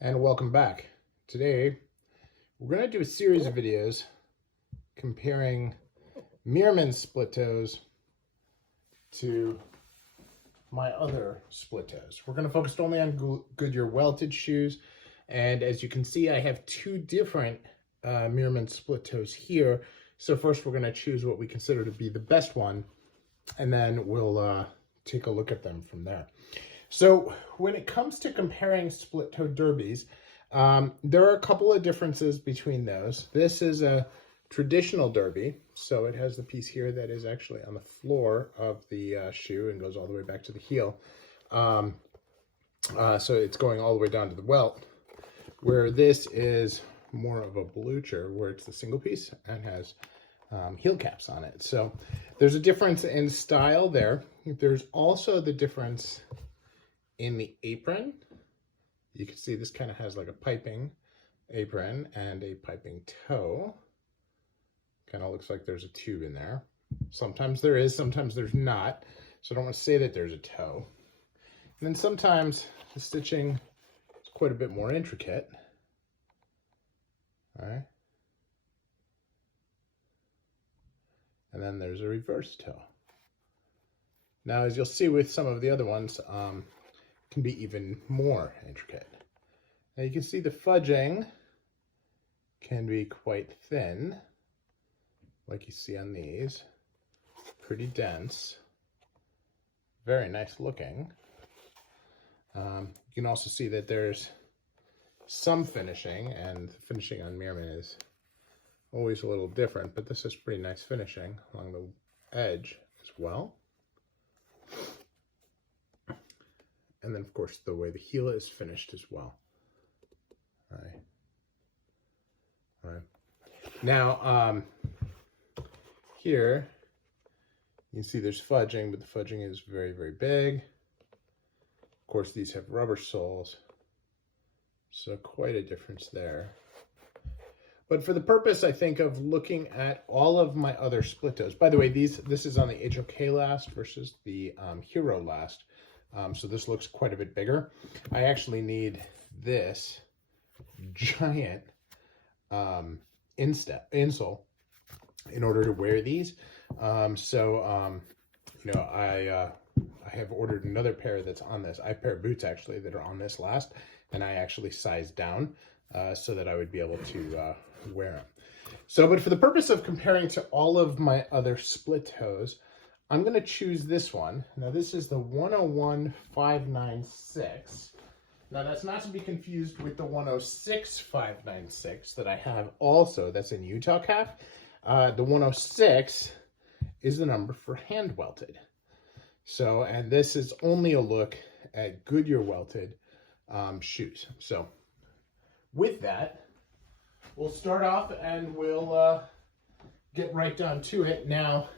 And welcome back. Today we're going to do a series of videos comparing Meermin Splittoes to my other Splittoes. We're going to focus only on Goodyear welted shoes, and as you can see I have two different Meermin Splittoes here. So first we're going to choose what we consider to be the best one, and then we'll take a look at them from there. So when it comes to comparing split-toe derbies, there are a couple of differences between those. This is a traditional derby, so it has the piece here that is actually on the floor of the shoe and goes all the way back to the heel. So it's going all the way down to the welt, where this is more of a blucher, where it's the single piece and has heel caps on it. So there's a difference in style there. There's also the difference in the apron. You can see this kind of has like a piping apron and a piping toe. Kind of looks like there's a tube in there. Sometimes there is, sometimes there's not. So I don't want to say that there's a toe. And then sometimes the stitching is quite a bit more intricate. All right. And then there's a reverse toe. Now, as you'll see with some of the other ones, can be even more intricate. Now you can see the fudging can be quite thin, like you see on these. Pretty dense, very nice looking. You can also see that there's some finishing, and the finishing on Meermin is always a little different, but this is pretty nice finishing along the edge as well. And then, of course, the way the heel is finished as well. All right. All right. Now, here, you can see there's fudging, but the fudging is very, very big. Of course, these have rubber soles, so quite a difference there. But for the purpose, I think, of looking at all of my other Splittoes. By the way, this is on the HOK last versus the Hiro last. So this looks quite a bit bigger. I actually need this giant insole in order to wear these. You know, I have ordered another pair that's on this. I have a pair of boots actually that are on this last, and I actually sized down so that I would be able to wear them. So, but for the purpose of comparing to all of my other Splittoes, I'm going to choose this one. Now, this is the 101.596. Now, that's not to be confused with the 106.596 that I have also. That's in Utah calf. The 106 is the number for hand welted. So, and this is only a look at Goodyear welted shoes. So, with that, we'll start off and we'll get right down to it. Now,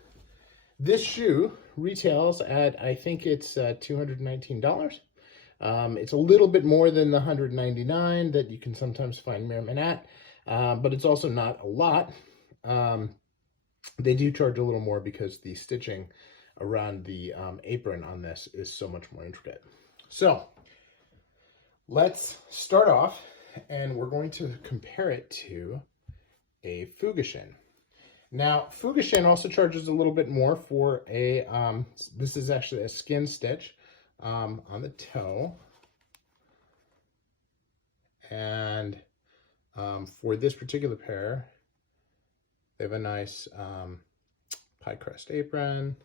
this shoe retails at, I think it's $219. It's a little bit more than the $199 that you can sometimes find Meermin at, but it's also not a lot. They do charge a little more because the stitching around the apron on this is so much more intricate. So let's start off, and we're going to compare it to a Fugashin. Now, Fugashin also charges a little bit more for a, this is actually a skin stitch on the toe. And for this particular pair, they have a nice pie crust apron.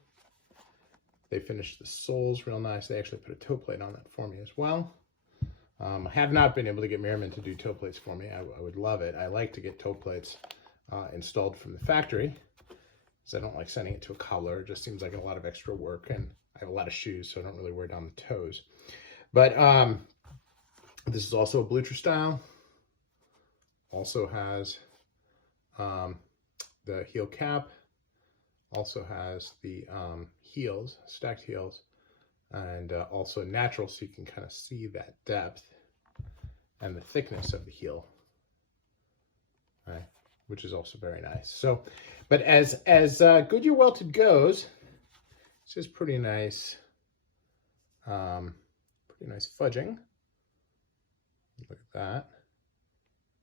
They finished the soles real nice. They actually put a toe plate on that for me as well. I have not been able to get Meermin to do toe plates for me. I would love it. I like to get toe plates installed from the factory, because I don't like sending it to a cobbler. It just seems like a lot of extra work, and I have a lot of shoes, so I don't really wear down the toes. But this is also a blucher style. Also has the heel cap. Also has the heels, stacked heels, and also natural, so you can kind of see that depth and the thickness of the heel. All right. Which is also very nice. So, but as Goodyear welted goes, this is pretty nice fudging. Look at that.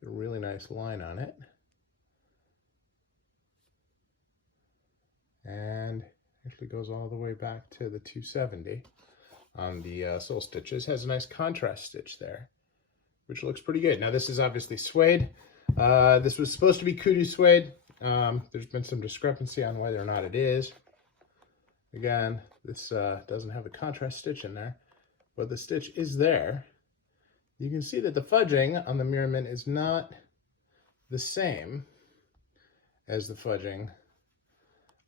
A really nice line on it. And actually goes all the way back to the 270 on the sole stitches. Has a nice contrast stitch there, which looks pretty good. Now this is obviously suede. This was supposed to be kudu suede. There's been some discrepancy on whether or not it is. Again, this doesn't have a contrast stitch in there, but the stitch is there. You can see that the fudging on the Meermin is not the same as the fudging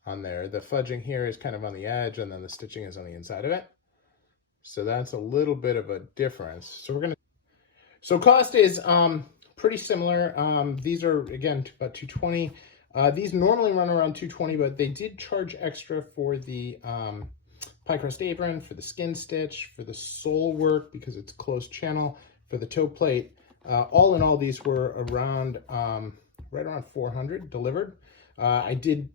on there. The fudging here is kind of on the edge, and then the stitching is on the inside of it. So that's a little bit of a difference. So cost is pretty similar. These are, again, about $220. These normally run around $220, but they did charge extra for the pie crust apron, for the skin stitch, for the sole work because it's closed channel, for the toe plate. All in all, these were around right around $400 delivered. I did,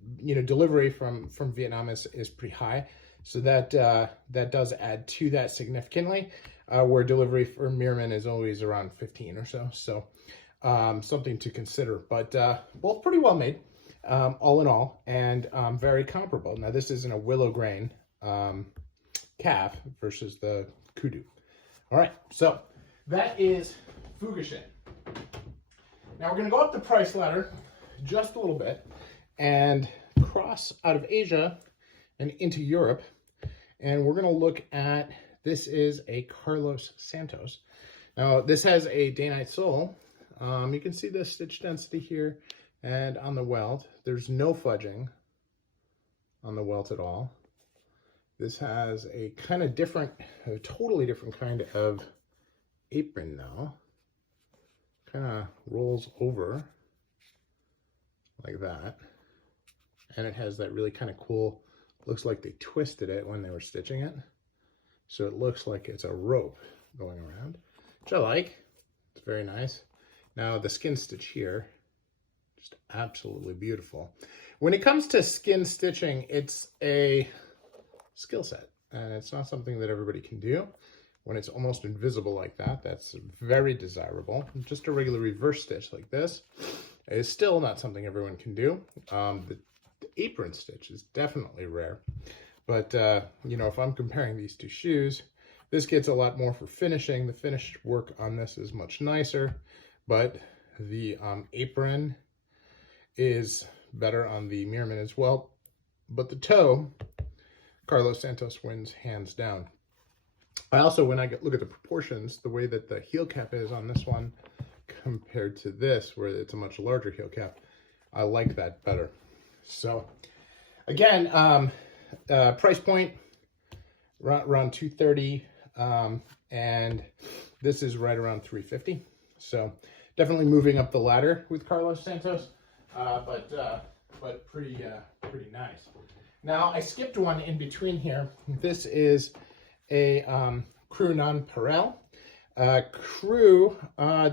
delivery from Vietnam is pretty high, so that does add to that significantly. Where delivery for Meermin is always around 15 or so. So something to consider, but both pretty well made, all in all, and very comparable. Now this is in a willow grain calf versus the kudu. All right, so that is Fugashin. Now we're going to go up the price ladder just a little bit and cross out of Asia and into Europe, and we're going to look at, this is a Carlos Santos. Now this has a day-night sole. You can see the stitch density here and on the welt. There's no fudging on the welt at all. This has a kind of different, a totally different kind of apron now. Kind of rolls over like that. And it has that really kind of cool, looks like they twisted it when they were stitching it. So it looks like it's a rope going around, which I like. It's very nice. Now the skin stitch here, just absolutely beautiful. When it comes to skin stitching, it's a skill set, and it's not something that everybody can do. When it's almost invisible like that, that's very desirable. Just a regular reverse stitch like this is still not something everyone can do. The apron stitch is definitely rare, but if I'm comparing these two shoes, this gets a lot more for finishing. The finished work on this is much nicer, but the apron is better on the Meermin as well. But the toe, Carlos Santos wins hands down. I also, when I look at the proportions, the way that the heel cap is on this one compared to this, where it's a much larger heel cap, I like that better. So again, price point around $230, and this is right around $350. So definitely moving up the ladder with Carlos Santos, but pretty nice. Now I skipped one in between here. This is a Cru NonPareil. Cru,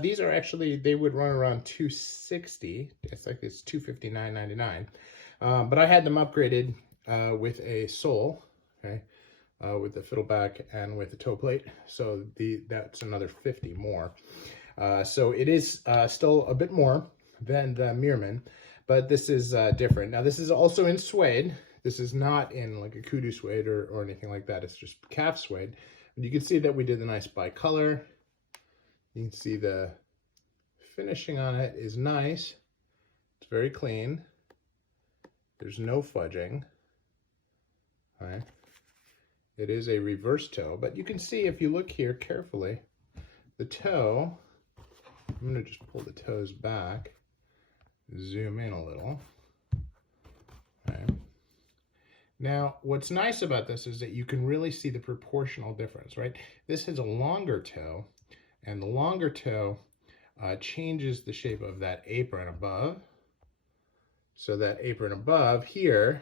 these are actually, they would run around $260. It's like it's $259.99. But I had them upgraded with a sole, okay, with the fiddleback and with the toe plate. So that's another 50 more. So it is still a bit more than the Meermin, but this is different. Now this is also in suede. This is not in like a kudu suede or anything like that. It's just calf suede. And you can see that we did the nice bicolor. You can see the finishing on it is nice. It's very clean. There's no fudging. All right. It is a reverse toe, but you can see if you look here carefully, the toe, I'm going to just pull the toes back, zoom in a little. Okay. Now, what's nice about this is that you can really see the proportional difference, right? This has a longer toe, and the longer toe changes the shape of that apron above. So that apron above here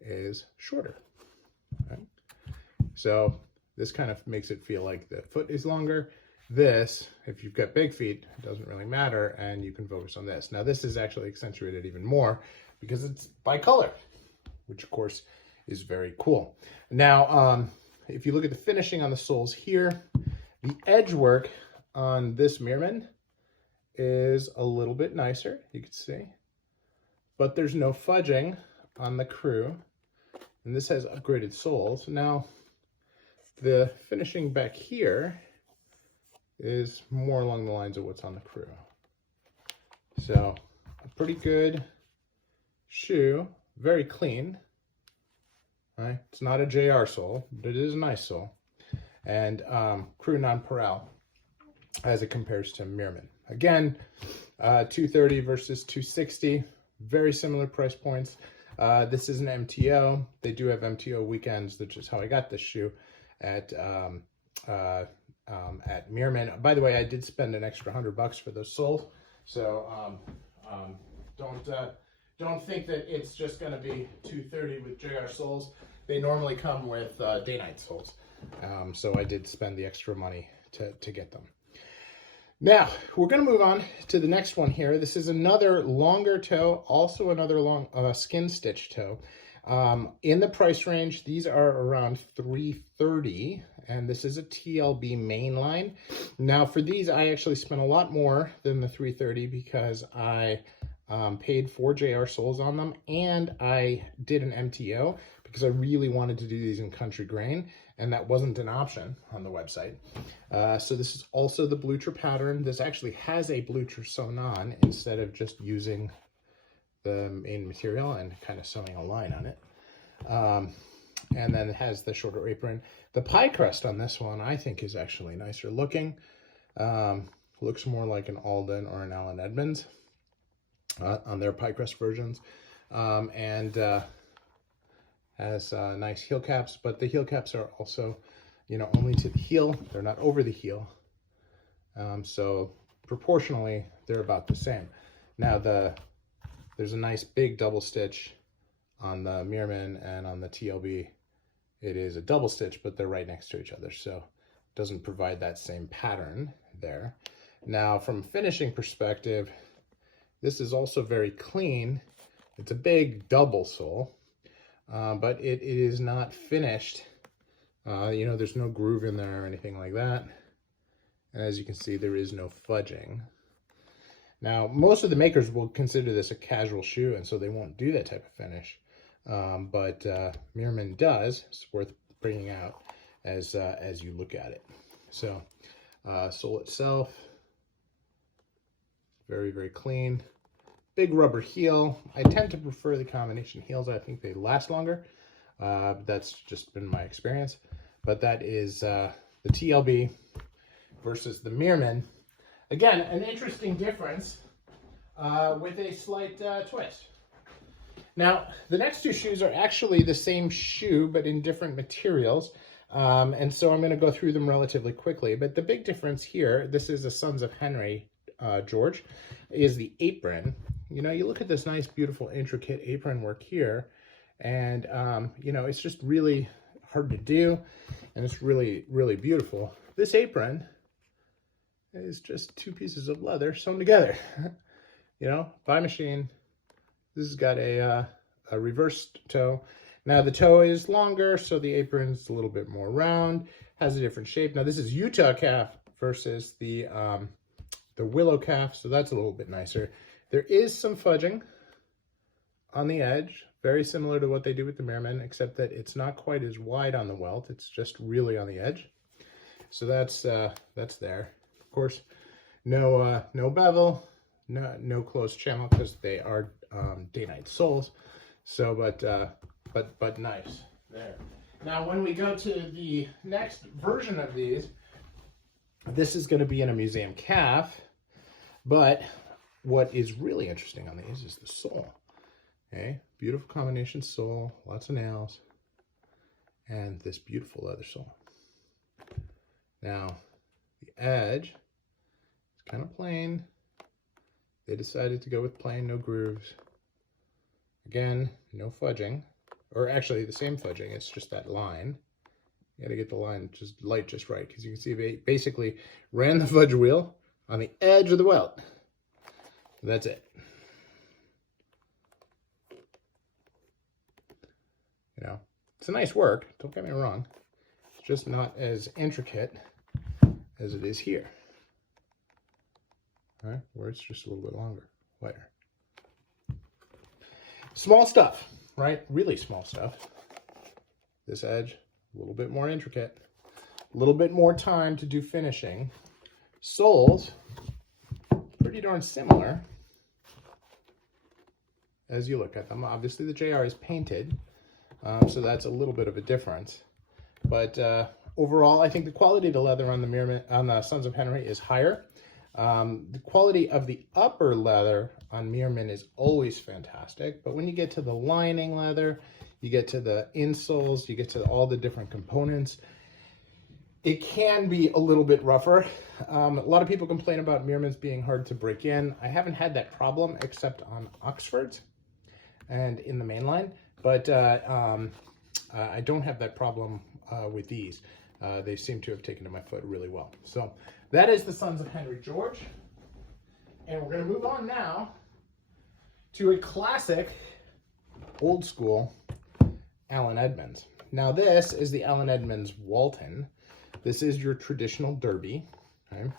is shorter. Okay? So this kind of makes it feel like the foot is longer. This, if you've got big feet, it doesn't really matter, and you can focus on this. Now this is actually accentuated even more because it's bicolor, which of course is very cool. Now, if you look at the finishing on the soles here, the edge work on this Meermin is a little bit nicer, you can see, but there's no fudging on the Cru, and this has upgraded soles. Now, the finishing back here is more along the lines of what's on the Cru. So, a pretty good shoe, very clean. Right? It's not a JR sole, but it is a nice sole. And Cru NonPareil as it compares to Meermin. Again, $230 versus $260, very similar price points. This is an MTO. They do have MTO weekends, which is how I got this shoe at Meermin. By the way, I did spend an extra $100 for those soles, so don't think that it's just going to be $230 with JR soles. They normally come with day-night soles, so I did spend the extra money to get them. Now, we're going to move on to the next one here. This is another longer toe, also another long skin stitch toe. In the price range, these are around $330, and this is a TLB mainline. Now, for these, I actually spent a lot more than the $330 because I paid 4 JR soles on them, and I did an MTO because I really wanted to do these in country grain, and that wasn't an option on the website. So this is also the Blucher pattern. This actually has a Blucher sewn on instead of just using the main material and kind of sewing a line on it. And then it has the shorter apron. The pie crust on this one, I think, is actually nicer looking. Looks more like an Alden or an Allen Edmonds on their pie crust versions. Has nice heel caps, but the heel caps are also, only to the heel. They're not over the heel. So proportionally, they're about the same. Now, there's a nice big double stitch on the Meermin, and on the TLB, it is a double stitch, but they're right next to each other. So it doesn't provide that same pattern there. Now, from a finishing perspective, this is also very clean. It's a big double sole. But it is not finished. There's no groove in there or anything like that. And as you can see, there is no fudging. Now, most of the makers will consider this a casual shoe, and so they won't do that type of finish. But Meermin does. It's worth bringing out as you look at it. So, sole itself, very, very clean. Big rubber heel. I tend to prefer the combination heels. I think they last longer. That's just been my experience. But that is the TLB versus the Meermin. Again, an interesting difference with a slight twist. Now, the next two shoes are actually the same shoe, but in different materials. And so I'm going to go through them relatively quickly. But the big difference here, this is a Sons of Henry George, is the apron. You look at this nice, beautiful, intricate apron work here, and, it's just really hard to do, and it's really, really beautiful. This apron is just 2 pieces of leather sewn together, by machine. This has got a reversed toe. Now, the toe is longer, so the apron's a little bit more round, has a different shape. Now, this is Utah calf versus the willow calf, so that's a little bit nicer. There is some fudging on the edge, very similar to what they do with the Meermin, except that it's not quite as wide on the welt. It's just really on the edge. So that's there. Of course, no bevel, no closed channel because they are day-night soles. So, but nice there. Now, when we go to the next version of these, this is going to be in a museum calf, but what is really interesting on these is the sole. Okay, beautiful combination sole, lots of nails, and this beautiful leather sole. Now, the edge is kind of plain. They decided to go with plain, no grooves. Again, no fudging, or actually the same fudging, it's just that line. You got to get the line just right, because you can see they basically ran the fudge wheel on the edge of the welt. That's it. It's a nice work, don't get me wrong. It's just not as intricate as it is here. right? Where it's just a little bit longer, wider. Small stuff, right? Really small stuff. This edge, a little bit more intricate, a little bit more time to do finishing. Soles, pretty darn similar as you look at them. Obviously the JR is painted, so that's a little bit of a difference. But overall, I think the quality of the leather on the Meermin, on the Sons of Henry is higher. The quality of the upper leather on Meermin is always fantastic, but when you get to the lining leather, you get to the insoles, you get to all the different components, it can be a little bit rougher. A lot of people complain about Meermins being hard to break in. I haven't had that problem except on Oxfords and in the mainline, but I don't have that problem with these. They seem to have taken to my foot really well. So that is the Sons of Henry George. And we're going to move on now to a classic, old school Allen Edmonds. Now this is the Allen Edmonds Walton. This is your traditional derby, okay,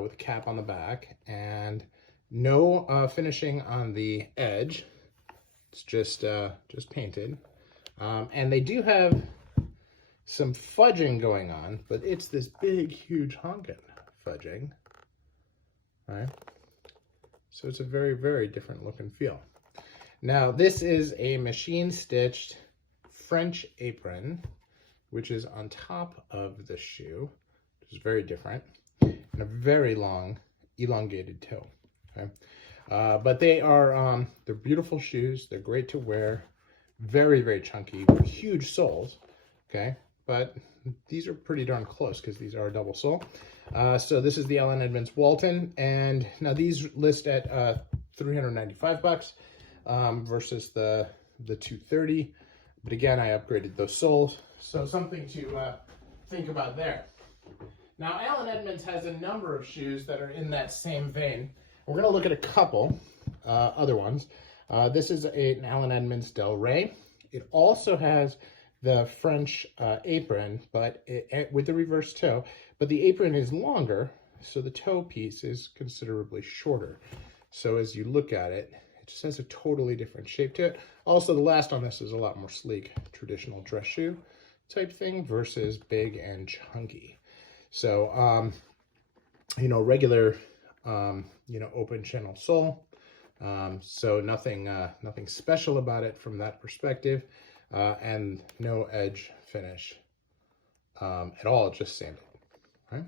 with a cap on the back and no finishing on the edge. It's just painted. And they do have some fudging going on, but it's this big, huge honkin' fudging, right? So it's a very, very different look and feel. Now, this is a machine-stitched French apron, which is on top of the shoe, which is very different, and a very long, elongated toe, okay? But they are, they're beautiful shoes. They're great to wear, very, very chunky, huge soles, okay? But these are pretty darn close because these are a double sole. So this is the Allen Edmonds Walton, and now these list at $395 versus the $230. But again, I upgraded those soles, so something to think about there. Now, Allen Edmonds has a number of shoes that are in that same vein. We're going to look at a couple other ones. This is an Allen Edmonds Del Rey. It also has the French apron, but with the reverse toe. But the apron is longer, so the toe piece is considerably shorter. So as you look at it, it just has a totally different shape to it. Also, the last on this is a lot more sleek, traditional dress shoe type thing versus big and chunky. So, you know, regular, you know, open channel sole. So nothing special about it from that perspective. And no edge finish at all, just sanded, right?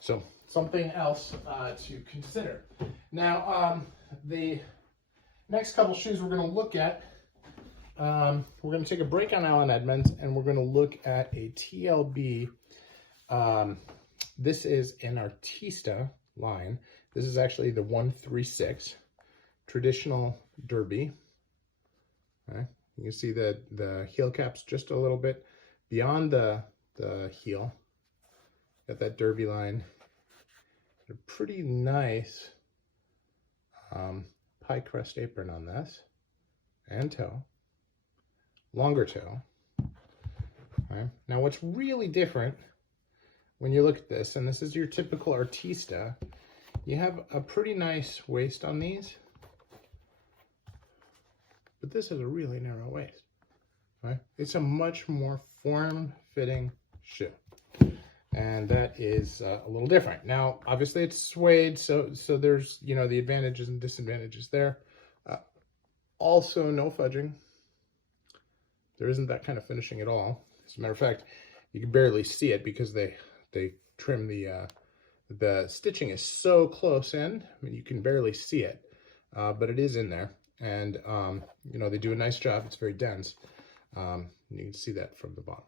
So something else to consider. Now, the next couple shoes we're going to look at, we're going to take a break on Allen Edmonds, and we're going to look at a TLB. This is an Artista line. This is actually the 136 traditional derby. Okay. You can see the heel cap's just a little bit beyond the heel. Got that derby line. A pretty nice pie crust apron on this, and toe, longer toe. Okay. Now, what's really different when you look at this, and this is your typical Artista, you have a pretty nice waist on these. But this is a really narrow waist, right? It's a much more form-fitting shoe, and that is a little different. Now, obviously, it's suede, so there's, you know, the advantages and disadvantages there. Also, no fudging. There isn't that kind of finishing at all. As a matter of fact, you can barely see it because they trim the stitching is so close in. I mean, you can barely see it, but it is in there. And, you know, they do a nice job. It's very dense. You can see that from the bottom.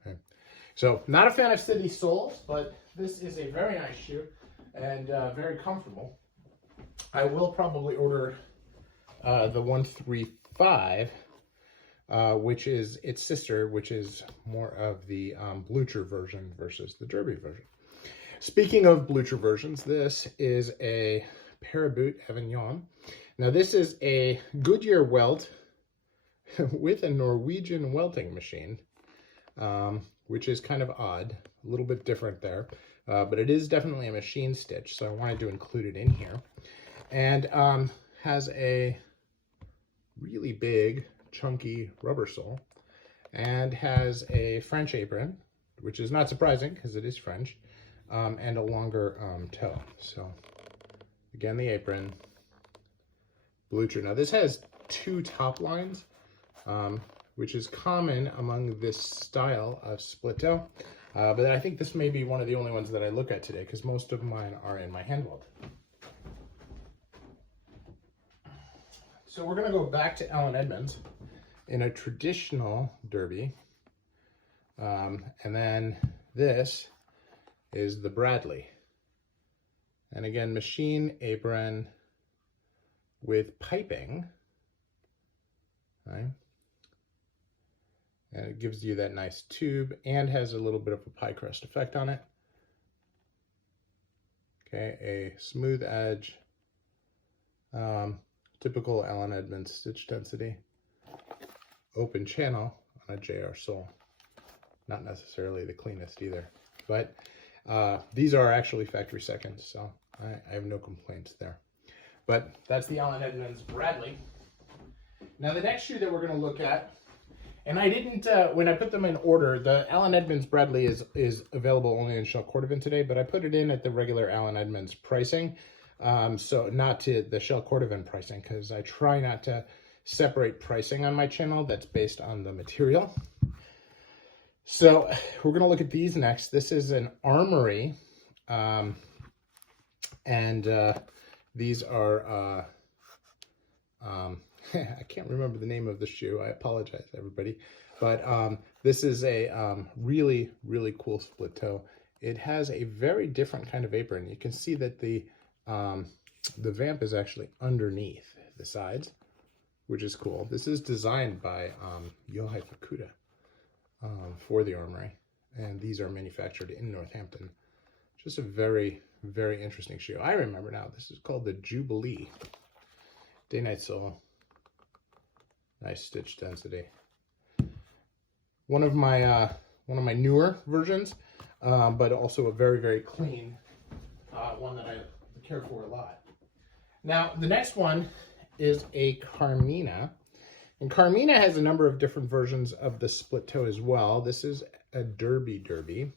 Okay. So, not a fan of City soles, but this is a very nice shoe and very comfortable. I will probably order the 135, which is its sister, which is more of the Blucher version versus the Derby version. Speaking of Blucher versions, this is a Paraboot Evanyon. Now, this is a Goodyear welt with a Norwegian welting machine, which is kind of odd, a little bit different there. but it is definitely a machine stitch, so I wanted to include it in here. And has a really big, chunky rubber sole, and has a French apron, which is not surprising because it is French, and a longer toe. So again, the apron, blue true. Now this has 2 top lines, which is common among this style of split toe, but I think this may be one of the only ones that I look at today because most of mine are in my hand weld. So we're going to go back to Allen Edmonds in a traditional derby, and then this is the Bradley, and again, machine apron with piping, right? And it gives you that nice tube and has a little bit of a pie crust effect on it. Okay, a smooth edge, typical Allen Edmonds stitch density, open channel on a JR sole. Not necessarily the cleanest either, but these are actually factory seconds, so I have no complaints there. But that's the Allen Edmonds Bradley. Now the next shoe that we're going to look at, and I didn't, when I put them in order, the Allen Edmonds Bradley is available only in shell cordovan today, but I put it in at the regular Allen Edmonds pricing. So not to the shell cordovan pricing, because I try not to separate pricing on my channel. That's based on the material. So we're going to look at these next. This is an Armoury, and these are, I can't remember the name of the shoe. I apologize, everybody. But this is a really, really cool split toe. It has a very different kind of apron. You can see that the vamp is actually underneath the sides, which is cool. This is designed by Yohei Fukuda for the Armoury, and these are manufactured in Northampton. Just a very, very interesting shoe. I remember now, this is called the Jubilee. Day-night sole. Nice stitch density. One of my newer versions, but also a very, very clean one that I care for a lot. Now, the next one is a Carmina. And Carmina has a number of different versions of the split toe as well. This is a derby.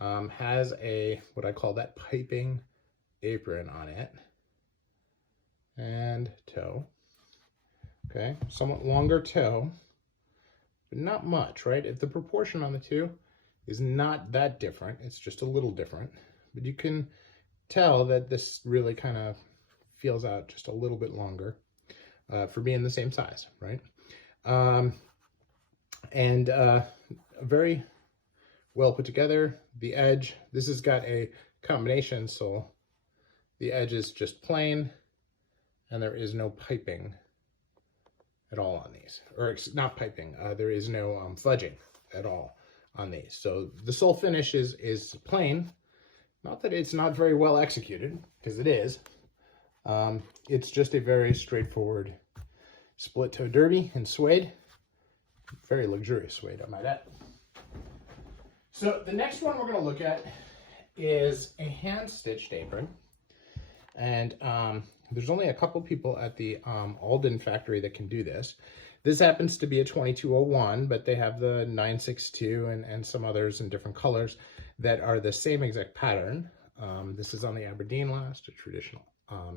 Has a, what I call that piping apron on it. And toe. Okay, somewhat longer toe, but not much, right? If the proportion on the two is not that different, it's just a little different, but you can tell that this really kind of feels out just a little bit longer for being the same size, right? Very well put together. The edge, this has got a combination sole. The edge is just plain, and there is no piping at all on these, or it's not piping. There is no fudging at all on these. So the sole finish is plain. Not that it's not very well executed, because it is. It's just a very straightforward split toe derby in suede. Very luxurious suede, I might add. So the next one we're going to look at is a hand-stitched apron. And there's only a couple people at the Alden factory that can do this. This happens to be a 2201, but they have the 962 and some others in different colors that are the same exact pattern. This is on the Aberdeen last, a traditional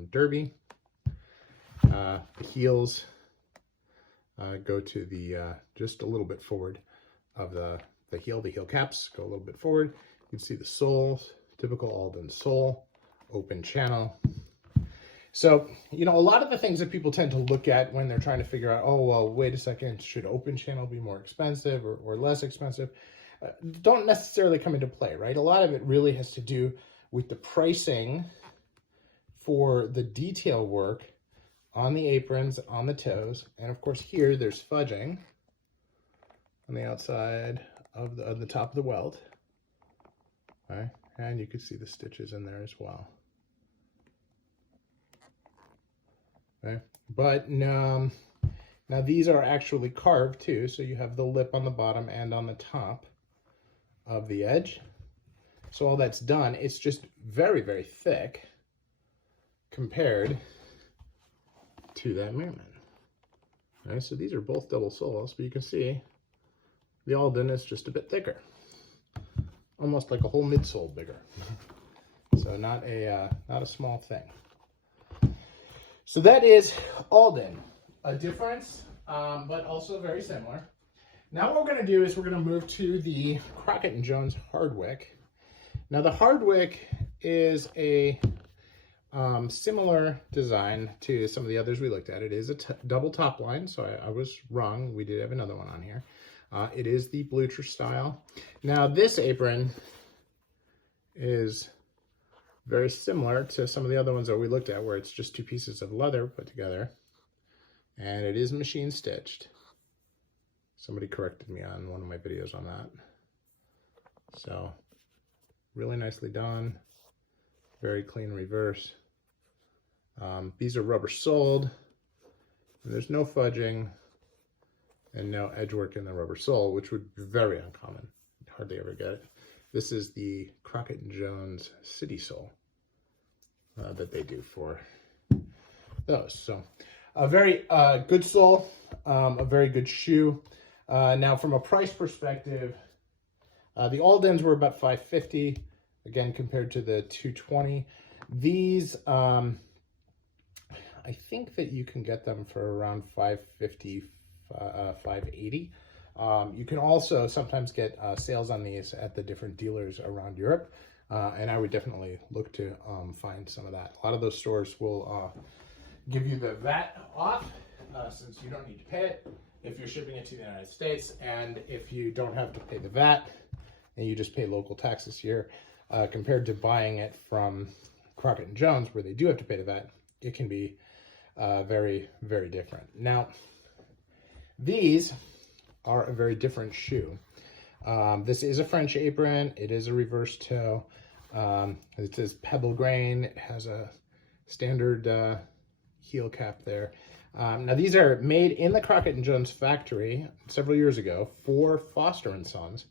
derby. The heels go to the just a little bit forward of the heel. The heel caps go a little bit forward. You can see the soles, typical Alden sole, open channel. So, you know, a lot of the things that people tend to look at when they're trying to figure out, oh, well, wait a second, should open channel be more expensive or less expensive, don't necessarily come into play, right? A lot of it really has to do with the pricing for the detail work on the aprons, on the toes, and of course here there's fudging on the outside of the top of the welt, right? And you can see the stitches in there as well. Okay. But now these are actually carved too, so you have the lip on the bottom and on the top of the edge. So all that's done, it's just very, very thick compared to that Meermin. Right, so these are both double soles, but you can see the Alden is just a bit thicker, almost like a whole midsole bigger. So not a small thing. So that is Alden, a difference, but also very similar. Now what we're going to do is we're going to move to the Crockett & Jones Hardwick. Now the Hardwick is a similar design to some of the others we looked at. It is a double top line, so I was wrong. We did have another one on here. It is the Blucher style. Now this apron is very similar to some of the other ones that we looked at, where it's just two pieces of leather put together, and it is machine stitched. Somebody corrected me on one of my videos on that. So really nicely done, very clean reverse. These are rubber soled, and there's no fudging and no edge work in the rubber sole, which would be very uncommon. Hardly ever get it. This is the Crockett & Jones City Sole that they do for those. So a very good sole, a very good shoe. Now from a price perspective, the Aldens were about $550, again, compared to the $220. These, I think that you can get them for around $550, $580. You can also sometimes get sales on these at the different dealers around Europe, and I would definitely look to find some of that. A lot of those stores will give you the VAT off, since you don't need to pay it if you're shipping it to the United States, and if you don't have to pay the VAT and you just pay local taxes here, compared to buying it from Crockett & Jones, where they do have to pay the VAT, it can be very, very different. Now, these are a very different shoe. This is a French apron. It is a reverse toe. It says pebble grain. It has a standard heel cap there. Now these are made in the Crockett & Jones factory several years ago for Foster & Sons.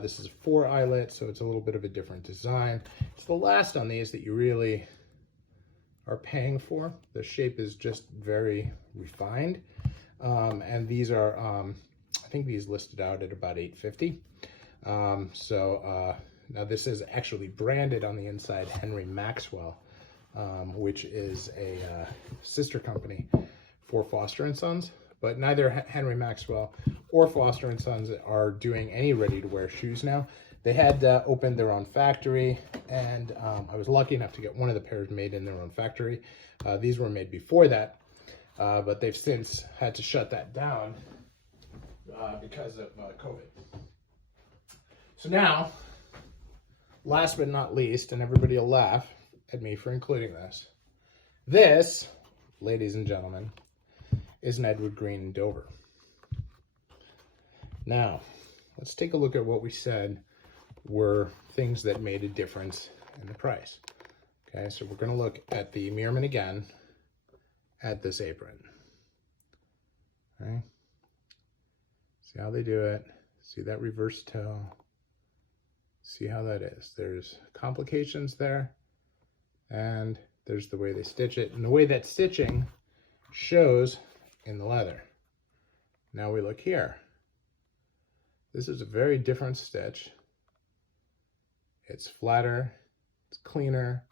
This is a 4 eyelet, so it's a little bit of a different design. It's the last on these that you really are paying for. The shape is just very refined. And these are, I think these listed out at about $850. Now this is actually branded on the inside Henry Maxwell, which is a sister company for Foster & Sons, but neither Henry Maxwell or Foster & Sons are doing any ready-to-wear shoes now. They had opened their own factory, and I was lucky enough to get one of the pairs made in their own factory. These were made before that, but they've since had to shut that down because of COVID. So now, last but not least, and everybody will laugh at me for including this, this, ladies and gentlemen, is an Edward Green Dover. Now, let's take a look at what we said were things that made a difference in the price. Okay, so we're going to look at the Meermin again at this apron. Okay, see how they do it. See that reverse toe. See how that is. There's complications there, and there's the way they stitch it, and the way that stitching shows in the leather. Now we look here. This is a very different stitch. It's flatter, it's cleaner.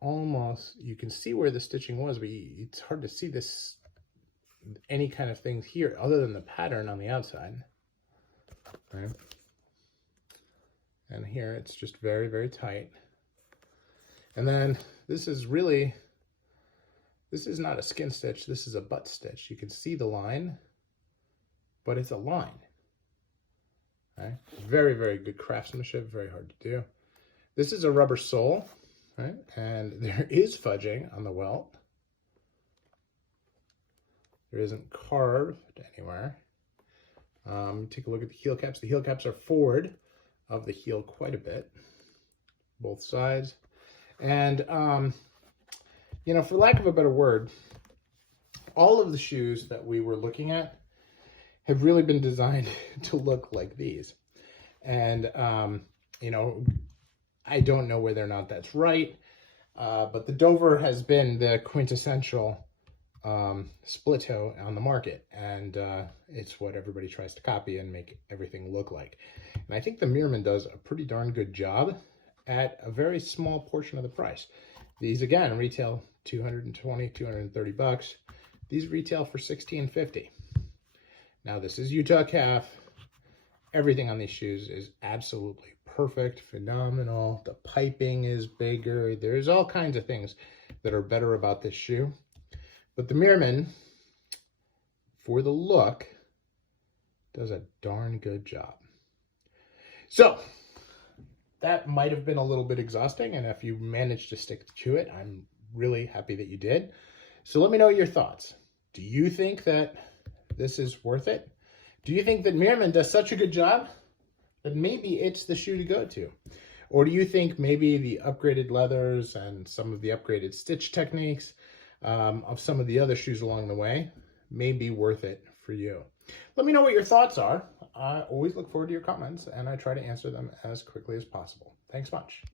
You can see where the stitching was, but it's hard to see this, any kind of things here other than the pattern on the outside. Right? And here it's just very, very tight. And then this is not a skin stitch, this is a butt stitch. You can see the line, but it's a line. Right? Very, very good craftsmanship, very hard to do. This is a rubber sole, right? And there is fudging on the welt. There isn't carved anywhere. Take a look at the heel caps. The heel caps are forward of the heel quite a bit, both sides. And, you know, for lack of a better word, all of the shoes that we were looking at have really been designed to look like these. And You know, I don't know whether or not that's right, but the Dover has been the quintessential split toe on the market, and it's what everybody tries to copy and make everything look like. And I think the Meermin does a pretty darn good job at a very small portion of the price. These again retail $220, $230. These retail for $16.50. Now this is Utah calf. Everything on these shoes is absolutely perfect, phenomenal. The piping is bigger. There's all kinds of things that are better about this shoe. But the Meermin, for the look, does a darn good job. So that might have been a little bit exhausting, and if you managed to stick to it, I'm really happy that you did. So let me know your thoughts. Do you think that this is worth it? Do you think that Meermin does such a good job that maybe it's the shoe to go to? Or do you think maybe the upgraded leathers and some of the upgraded stitch techniques of some of the other shoes along the way may be worth it for you? Let me know what your thoughts are. I always look forward to your comments, and I try to answer them as quickly as possible. Thanks much.